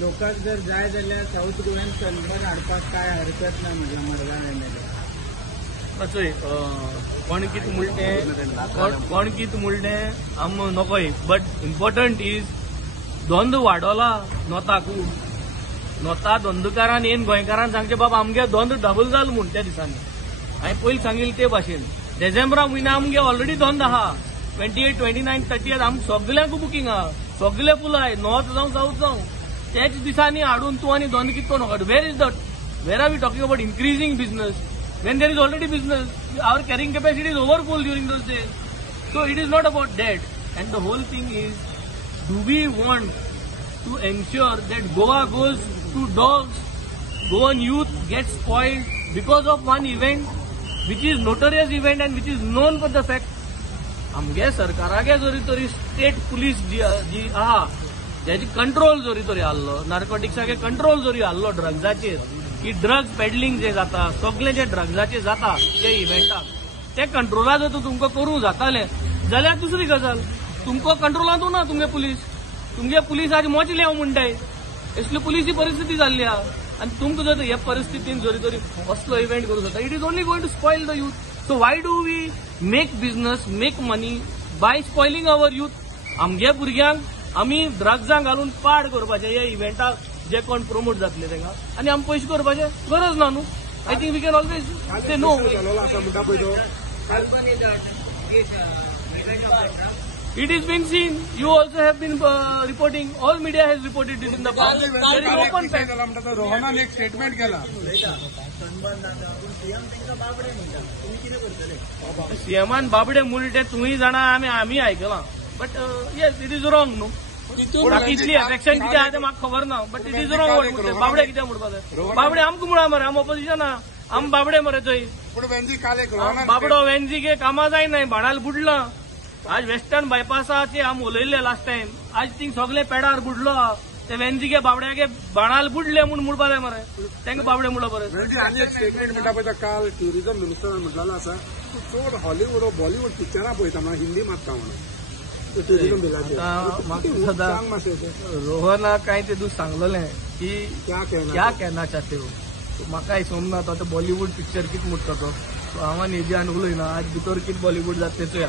लोकांक जर जाय जाल्यार साऊथ गोव्यान सनबर्न हाडपाक काय हरकत ना म्हज्या मडगांव एमएलए. चोय कोण कितें म्हणलें आम नकोय, बट इम्पॉर्टंट इज धंद वाडोला नोताकू. नोता धंदकारान येवन गोंयकारान सांगचे बाबा आमगे धंद डबल जाल म्हूण त्या दिसांनी. हांवें पयलीं सांगिल्लें ते भाशेन डिसेंबरा म्हयन्या आमगे ऑलरेडी धंद आहा. 28, 29, 30 आमकां सगल्यांक बुकींग आहा. सगळे पुलाय नॉर्थ जावं साऊथ जावं त्याच दिसांनी हाडून तूं आनी धंद कितें करूं. Where are we talking about increasing business when there is already business? Our carrying capacity is overfull during those days. So it is not about that. And the whole thing is, do we want to ensure that Goa goes to dogs, Goan youth gets spoiled because of one event, which is notorious event and which is known for the fact? आमगे सरकारागे जोरी तरी state police जी आहा त्याची control जोरी तरी आल्लो, नार्कोटिक्सागे control जोरी आल्लो ड्रग्जाचेर, की drugs pedalling जे जाता सगळे जे ड्रग्जाचे जाता ते इव्हेंटाक ते कंट्रोला जर तुमकां करूं जातालें जाल्यार दुसरी गजाल तुमकां कंट्रोलांत ना तुमगे पुलीस आज मोचले हांव म्हणटाय. असली पुलिसी परिस्थिती जाल्ली आहा आनी तुमकां जर ह्या परिस्थितीन जोरी तरी असलो इव्हेंट करूं जाता, it is only going to spoil the youth. So why do we make business make money by spoiling our youth? आमगे भुरग्यांक आमी ड्रग्जांक घालून पाड करपाचे ह्या इव्हेंटाक जे कोण प्रमोट जातले तेका आनी आमी पयशे करपाचे गरज ना न्हू. I think we can always say no. It is been seen. You also have been reporting. All media has reported this in the past. There is open fact. रोहनान एक स्टेटमेंट केला. सीएमान बाबडे मुलटे तुम्ही जाणा आम्ही आयकलां. But yes it is wrong न्हू. बाकी इतली affection कितें आहा तें म्हाका खबर ना. But it is wrong. बाबडे कितें म्हणपाक जाय? बाबडे आमकां म्हणा मरे, आम ऑपोजिशन आहा, आम बाबडे मरे थंय. बाबडो वेंजीगे कामां जायनाय, भाडाल बुडला. आज वेस्टर्न बायपासाचे आम उलयल्ले लास्ट टायम. आज थिंग सगळे पेडार बुडलो आहा. ते वेंजीगे बाबड्यागे बाणाल बुडले म्हूण म्हणपा जाय मरे, तांकां बाबडे म्हणलो बरें. आनी एक स्टेटमेंट म्हणटा पळय काल ट्युरिझम मिनिस्टरान म्हटलेलो आसा चड हॉलिवूड वो बॉलिवूड पिक्चरां पळयता म्हणून हिंदी मागता म्हणून. रोहना काय ते तू सांगलेलें की क्या कहना चाहते हो. म्हाकाय समजना तो बॉलिवूड पिक्चर कितें म्हणटा तो. हांव हेजी आनी उलयना. आज भितर कितें बॉलिवूड जाता तेचोय.